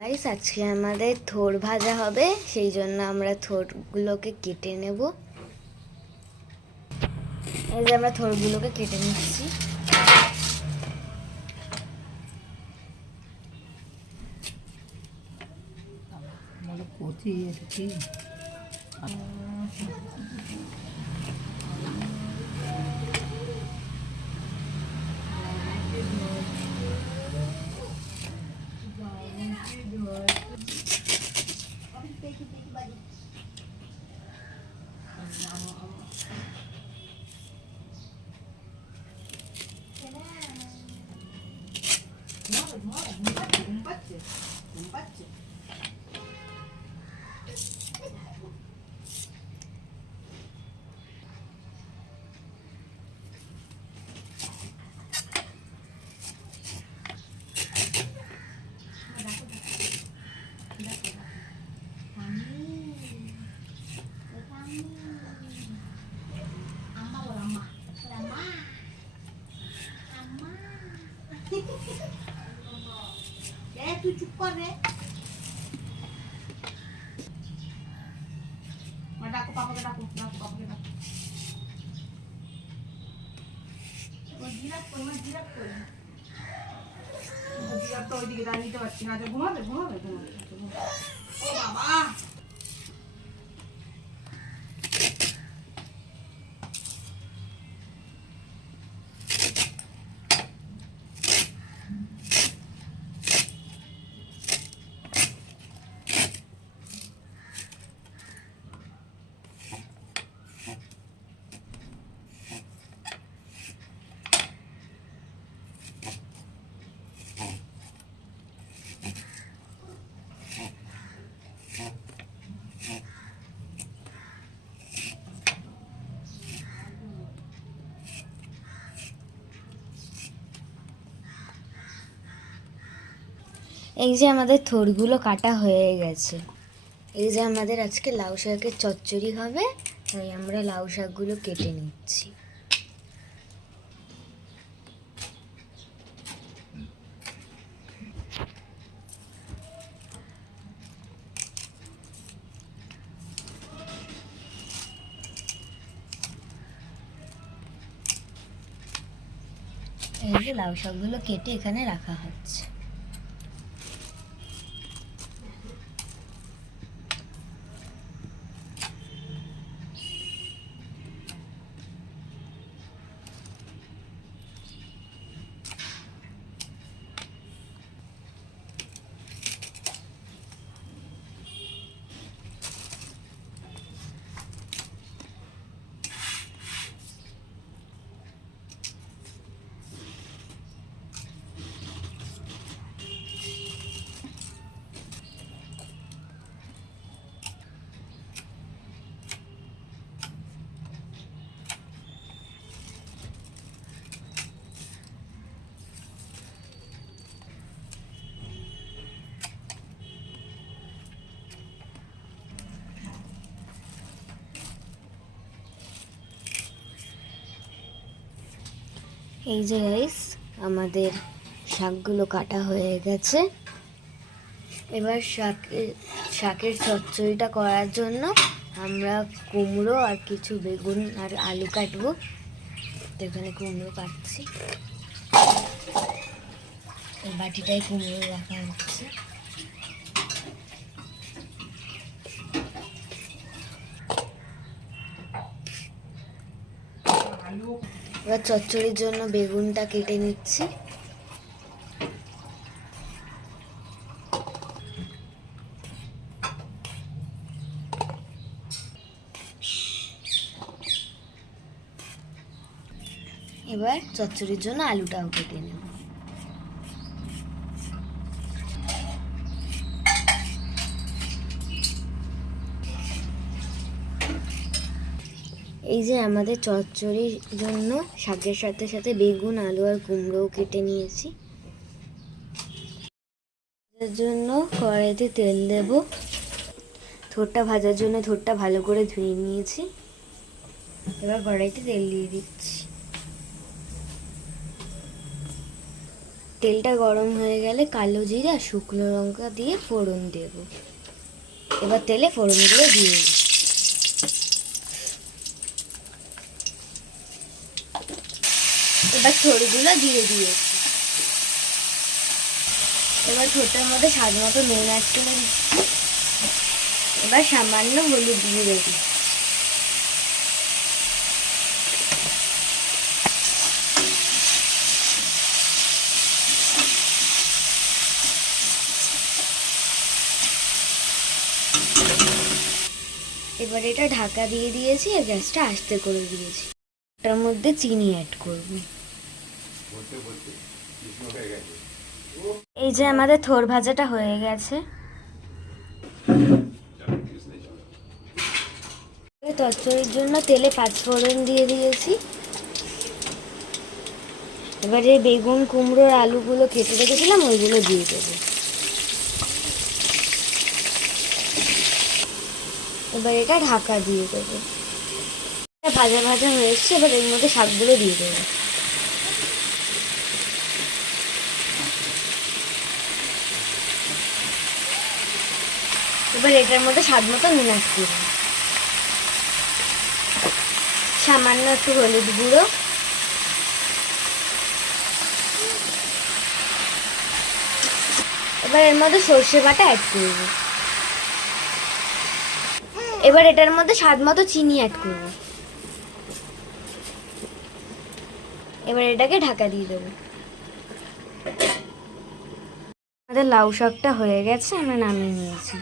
Guys, আজকে আমাদের থোড় ভাজা হবে, সেই জন্য আমরা থোড়গুলোকে কেটে নেব। এই যে আমরা থোড়গুলোকে কেটে নিচ্ছি। তুই চুপ কর রে। ডাকো পাপাকে, ডাকো পাপাকে, ডাকো। জিরাপ তো ওইদিকে দাঁড়িয়ে পারছি না, ঘুমাবে ঘুমাবে ঘুমাবে। ও বাবা, এই যে আমাদের থোড়গুলো কাটা হয়ে গেছে। এই যে আমাদের আজকে লাউ শাকের চচ্চড়ি হবে, তাই আমরা লাউ শাকগুলো কেটে নিচ্ছি। এই যে লাউ শাকগুলো কেটে এখানে রাখা হচ্ছে। এই যে গাইস, আমাদের শাকগুলো কাটা হয়ে গেছে। এবার শাকের চচ্চড়িটা করার জন্য আমরা কুমড়ো আর কিছু বেগুন আর আলু কাটবো। এখানে কুমড়ো কাটছি, এই বাটিটায় কুমড়ো রাখা হচ্ছে। এবার চচ্চড়ির জন্য বেগুনটা কেটে নিচ্ছি। এবার চচ্চড়ির জন্য আলুটাও কেটে নেব। এই যে আমাদের চচ্চড়ির জন্য শাকের সাথে সাথে বেগুন, আলু আর কুমড়োও কেটে নিয়েছি। এর জন্য কড়াইতে তেল দেব। থোড়টা ভাজার জন্য থোড়টা ভালো করে ধুয়ে নিয়েছি। এবার কড়াইতে তেল দিয়ে দিচ্ছি। তেলটা গরম হয়ে গেলে কালো জিরা শুকনো লঙ্কা দিয়ে ফোড়ন দেব। এবার তেলে ফোড়নগুলো দিয়ে দিই। এবার থোড়গুলো দিয়ে দিয়েছি। এবার থোড়টার মধ্যে স্বাদ মতো নুন অ্যাড করে দিচ্ছি। এবার সামান্য হলুদ দিয়ে দেবো। এবার এটা ঢাকা দিয়ে দিয়েছি আর গ্যাসটা আস্তে করে দিয়েছি। এটার মধ্যে চিনি অ্যাড করব। এই যে আমাদের থোড় ভাজাটা হয়ে গেছে। তরকারির জন্য তেলে 5 ফোড়ন দিয়ে দিয়েছি। এবারে বেগুন কুমড়োর আলুগুলো কেটে রেখেছিলাম ওইগুলো দিয়ে দেবো। এবার এটা ঢাকা দিয়ে দেবো। ভাজা ভাজা হয়ে এসছে, এবার এর মধ্যে শাকগুলো দিয়ে দেবো। এবার এটার মধ্যে স্বাদ মতো নুন অ্যাড করব। সামান্য একটু হলুদ গুঁড়ো, এবার এর মধ্যে সর্ষে বাটা অ্যাড করব। এবার এটার মধ্যে স্বাদ মতো চিনি অ্যাড করব। এবার এটাকে ঢাকা দিয়ে দেবো। আমাদের লাউ শাকটা হয়ে গেছে, আমরা নামিয়ে নিয়েছি।